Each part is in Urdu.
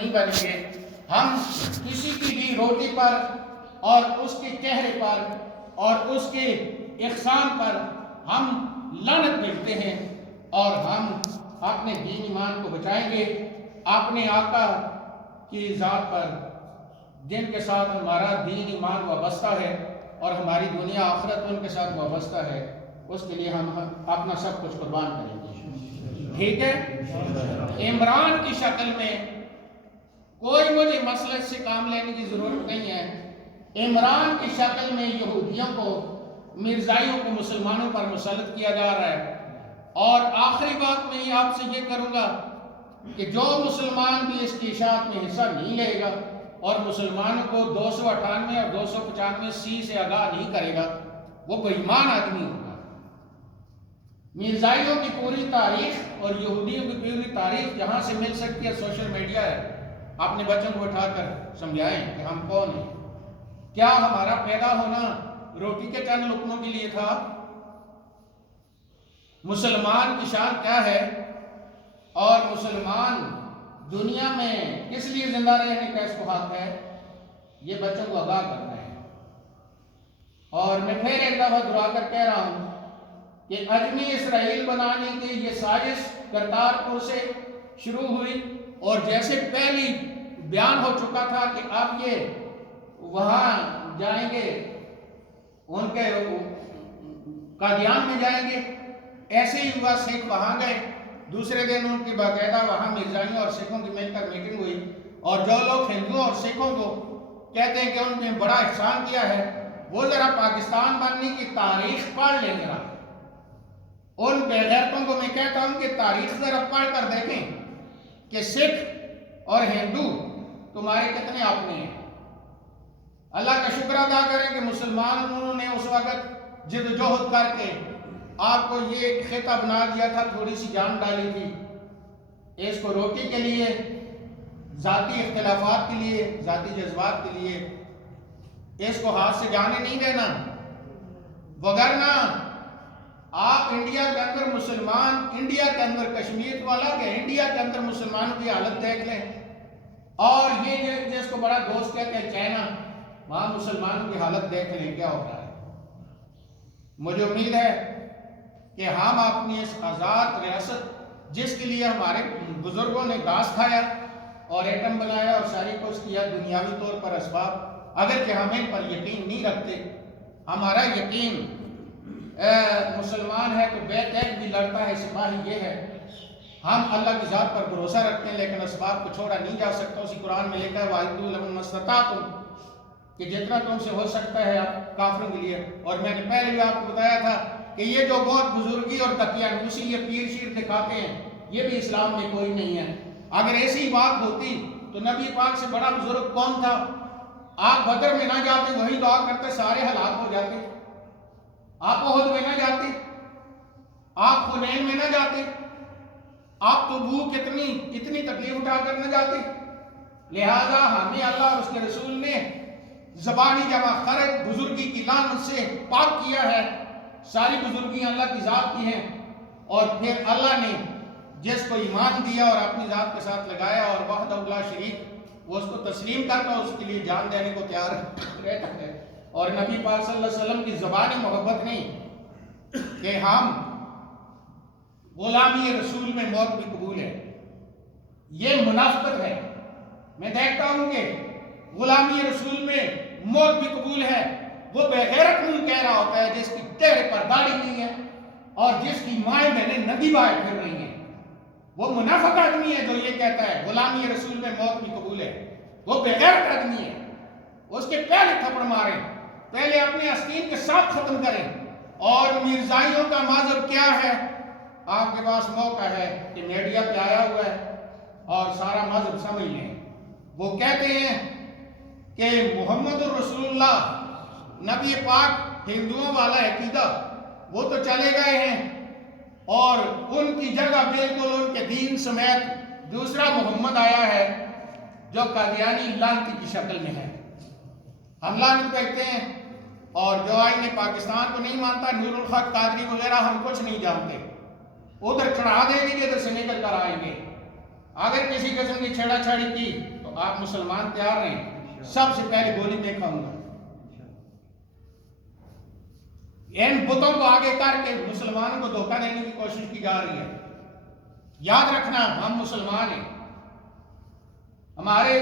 نہیں بنیں گے. ہم کسی کی بھی روٹی پر اور اس کے چہرے پر اور اس کے احسان پر ہم لعنت بھیجتے ہیں اور ہم اپنے دین ایمان کو بچائیں گے اپنے آقا کی ذات پر جن کے ساتھ ہمارا دین ایمان وابستہ ہے اور ہماری دنیا آخرت ان کے ساتھ وابستہ ہے. اس کے لیے ہم اپنا سب کچھ قربان کریں گے. ٹھیک ہے. عمران کی شکل میں کوئی مجھے مسلک سے کام لینے کی ضرورت نہیں ہے. عمران کی شکل میں یہودیوں کو مرزائیوں کو مسلمانوں پر مسلط کیا جا رہا ہے. اور آخری بات میں آپ سے یہ کروں گا کہ جو مسلمان بھی اس کی اشاعت میں حصہ نہیں لے گا اور مسلمانوں کو 298 اور 295 سی سے آگاہ نہیں کرے گا وہ بے ایمان آدمی ہوگا. مرزائیوں کی پوری تاریخ اور یہودیوں کی پوری تاریخ جہاں سے مل سکتی ہے سوشل میڈیا ہے. اپنے بچوں کو اٹھا کر سمجھائیں کہ ہم کون ہیں. کیا ہمارا پیدا ہونا روٹی کے چند لقموں کے لیے تھا؟ مسلمان کی شان کیا ہے اور مسلمان دنیا میں کس لیے زندہ رہنے کا اس کو حق ہے؟ یہ بچوں کو آگاہ کرنا ہے. اور میں پھر ایک دفعہ دہرا کر کہہ رہا ہوں کہ عجمی اسرائیل بنانے کی یہ سازش کرتارپور سے شروع ہوئی اور جیسے پہلی بیان ہو چکا تھا کہ اب یہ وہاں جائیں گے ان کے قادیان میں جائیں گے ایسے ہی ہوا. سکھ وہاں گئے دوسرے دن ان کی باقاعدہ وہاں مرزائیوں اور سکھوں کی مل کر میٹنگ ہوئی اور جو لوگ ہندوؤں اور سکھوں کو کہتے ہیں کہ ان نے بڑا احسان کیا ہے وہ ذرا پاکستان بننے کی تاریخ پڑھ لیں. ذرا ان بے غیرتوں کو میں کہتا ہوں کہ تاریخ ذرا پڑھ کر دیکھیں کہ سکھ اور ہندو تمہارے کتنے اپنے ہیں. اللہ کا شکر ادا کریں کہ مسلمانوں نے اس وقت جد و جہد کر کے آپ کو یہ خطہ بنا دیا تھا, تھوڑی سی جان ڈالی تھی اس کو روٹی کے لیے, ذاتی اختلافات کے لیے, ذاتی جذبات کے لیے. اس کو ہاتھ سے جانے نہیں دینا وگرنہ آپ انڈیا کے اندر مسلمان, انڈیا کے اندر کشمیر کو الگ ہے, انڈیا کے اندر مسلمانوں کی حالت دیکھ لیں. اور یہ جس کو بڑا دوست کہتے ہیں چائنا, وہاں مسلمانوں کی حالت دیکھ لیں کیا ہو رہا ہے. مجھے امید ہے کہ ہم اپنی اس آزاد ریاست جس کے لیے ہمارے بزرگوں نے گھاس کھایا اور ایٹم بنایا اور ساری کچھ کیا دنیاوی طور پر اسباب, اگر کہ ہم ان پر یقین نہیں رکھتے, ہمارا یقین مسلمان ہے تو بیک ایک بھی لڑتا ہے سپاہی یہ ہے, ہم اللہ کی ذات پر بھروسہ رکھتے ہیں لیکن اسباب کو چھوڑا نہیں جا سکتا. اسی قرآن میں لکھا ہے وَأَعِدُّوا لَهُم مَا اسْتَطَعْتُمْ کہ جتنا تم سے ہو سکتا ہے آپ کافروں کے لیے. اور میں نے پہلے بھی آپ کو بتایا تھا کہ یہ جو بہت بزرگی اور تقیانوسی یہ پیر شیر دکھاتے ہیں یہ بھی اسلام میں کوئی نہیں ہے. اگر ایسی بات ہوتی تو نبی پاک سے بڑا بزرگ کون تھا؟ آپ بدر میں نہ جاتے, وہی دعا کرتے سارے ہلاک ہو جاتے. آپ احد میں نہ جاتے, آپ حنین میں نہ جاتے, آپ تبوک اتنی تکلیف اٹھا کر نہ جاتے. لہذا ہمیں اللہ اور اس کے رسول نے زبانی جمع خرج بزرگی کی لعنت سے پاک کیا ہے. ساری بزرگی اللہ کی ذات کی ہیں اور پھر اللہ نے جس کو ایمان دیا اور اپنی ذات کے ساتھ لگایا اور وحدہ لا شریک وہ اس کو تسلیم کرتا اس کے لیے جان دینے کو تیار رہتا ہے. اور نبی پاک صلی اللہ علیہ وسلم کی زبانی محبت نہیں کہ ہم غلامی رسول میں موت بھی قبول ہے, یہ منافقت ہے. میں دیکھتا ہوں کہ غلامی رسول میں موت بھی قبول ہے. وہ بے غیرت منہ کہہ رہا ہوتا ہے جس کی چہرے پر داڑھی نہیں ہے اور جس کی مائیں بہنیں ندی بہائے پھر رہی ہیں. وہ منافق آدمی ہے جو یہ کہتا ہے غلامی رسول میں موت بھی قبول ہے. وہ بے غیرت آدمی ہے. اس کے پہلے تھپڑ ماریں, پہلے اپنے آستین کے ساتھ ختم کریں. اور مرزائیوں کا مذہب کیا ہے؟ آپ کے پاس موقع ہے کہ میڈیا پہ آیا ہوا ہے اور سارا مذہب سمجھ لیں. وہ کہتے ہیں کہ محمد الرسول اللہ نبی پاک ہندوؤں والا عقیدہ وہ تو چلے گئے ہیں اور ان کی جگہ بالکل ان کے دین سمیت دوسرا محمد آیا ہے جو قادیانی لعنتی کی شکل میں ہے. ہم لعنت دیکھتے ہیں اور جو آئین پاکستان کو نہیں مانتا, نور الحق قادری وغیرہ ہم کچھ نہیں جانتے, ادھر چڑھا دیں گے ادھر سے نکل کر آئیں گے. اگر کسی قسم کی چھیڑا چھاڑی کی تو آپ مسلمان تیار رہیں، سب سے پہلے گولی میں کھاؤں گا۔ ان بتوں کو آگے کر کے مسلمانوں کو دھوکہ دینے کی کوشش کی جا رہی ہے۔ یاد رکھنا ہم مسلمان ہیں، ہمارے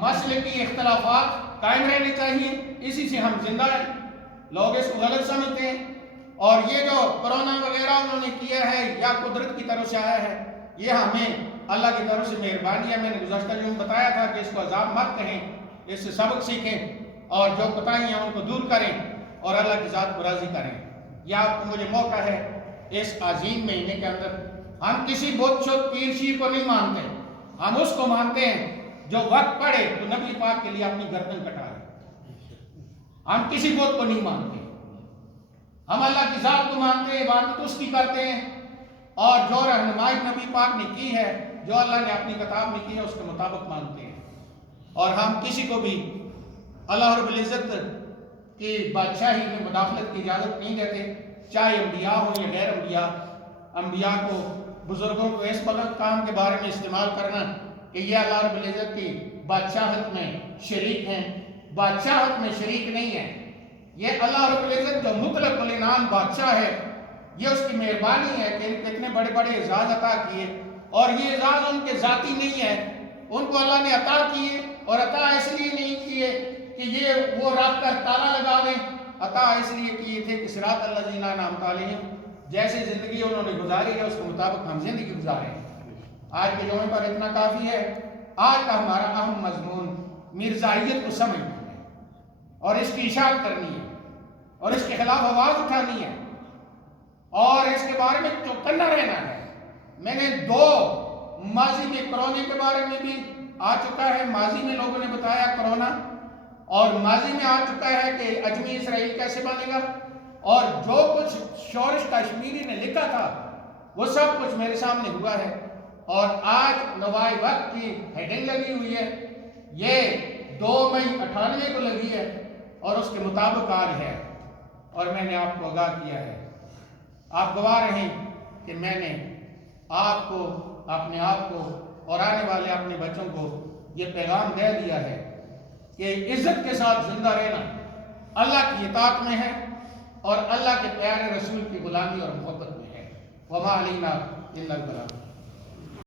مسئلے کی اختلافات قائم رہنے چاہیے، اسی سے ہم زندہ ہیں۔ لوگ اس کو غلط سمجھتے ہیں، اور یہ جو کرونا وغیرہ انہوں نے کیا ہے یا قدرت کی طرف سے آیا ہے، یہ ہمیں اللہ کی طرف سے مہربانی ہے۔ میں نے گزشتہ جو بتایا تھا کہ اس کو عذاب مت کہیں، اس سے سبق سیکھیں اور جو کوتاہیاں ان کو دور کریں اور اللہ کی ذات کو راضی کریں۔ یہ آپ کو مجھے موقع ہے اس عظیم مہینے کے اندر، ہم کسی بت شد پیر شیر کو نہیں مانتے، ہم اس کو مانتے ہیں جو وقت پڑے تو نبی پاک کے لیے اپنی گردن کٹائے۔ ہم کسی بت کو نہیں مانتے، ہم اللہ کی ذات کو مانتے ہیں، عبادت اس کی کرتے ہیں، اور جو رہنمائی نبی پاک نے کی ہے، جو اللہ نے اپنی کتاب میں کی ہے، اس کے مطابق مانتے ہیں۔ اور ہم کسی کو بھی اللہ رب العزت کی بادشاہی میں مداخلت کی اجازت نہیں دیتے، چاہے انبیاء ہوں یا غیر انبیاء۔ انبیاء کو، بزرگوں کو اس وقت کام کے بارے میں استعمال کرنا کہ یہ اللہ رب العزت کی بادشاہت میں شریک ہیں، بادشاہت میں شریک نہیں ہیں۔ یہ اللہ رب العزت جو مطلق العنان بادشاہ ہے، یہ اس کی مہربانی ہے کہ ان کو اتنے بڑے بڑے اعزاز عطا کیے، اور یہ اعزاز ان کے ذاتی نہیں ہے، ان کو اللہ نے عطا کیے، اور عطا اس لیے نہیں کیے کہ یہ وہ رکھ کر تالا لگا دیں، عطا اس لیے کیے تھے کہ صراط الذین انعمت علیہم، جیسے زندگی انہوں نے گزاری ہے اس کے مطابق ہم زندگی گزاریں۔ آج کے جمعے پر اتنا کافی ہے۔ آج کا ہمارا اہم مضمون مرزائیت کو سمجھنا ہے، اور اس کی اشاعت کرنی ہے، اور اس کے خلاف آواز اٹھانی ہے، اور اس کے بارے میں چوکنا رہنا ہے۔ میں نے دو ماضی میں کرونے کے بارے میں بھی آ چکا ہے، ماضی میں لوگوں نے بتایا کرونا، اور ماضی میں آ چکا ہے کہ اجمی اسرائیل کیسے بنے گا، اور جو کچھ شورش کشمیری نے لکھا تھا وہ سب کچھ میرے سامنے ہوا ہے، اور آج نوائے وقت کی ہیڈنگ لگی ہوئی ہے، یہ 2 مئی 98 کو لگی ہے، اور اس کے مطابق آج ہے، اور میں نے آپ کو آگاہ کیا ہے۔ آپ گواہ رہیں کہ میں نے آپ کو، اپنے آپ کو اور آنے والے اپنے بچوں کو یہ پیغام دے دیا ہے کہ عزت کے ساتھ زندہ رہنا اللہ کی اطاعت میں ہے، اور اللہ کے پیارے رسول کی غلامی اور محبت میں ہے۔ وما علینا الا البلاغ۔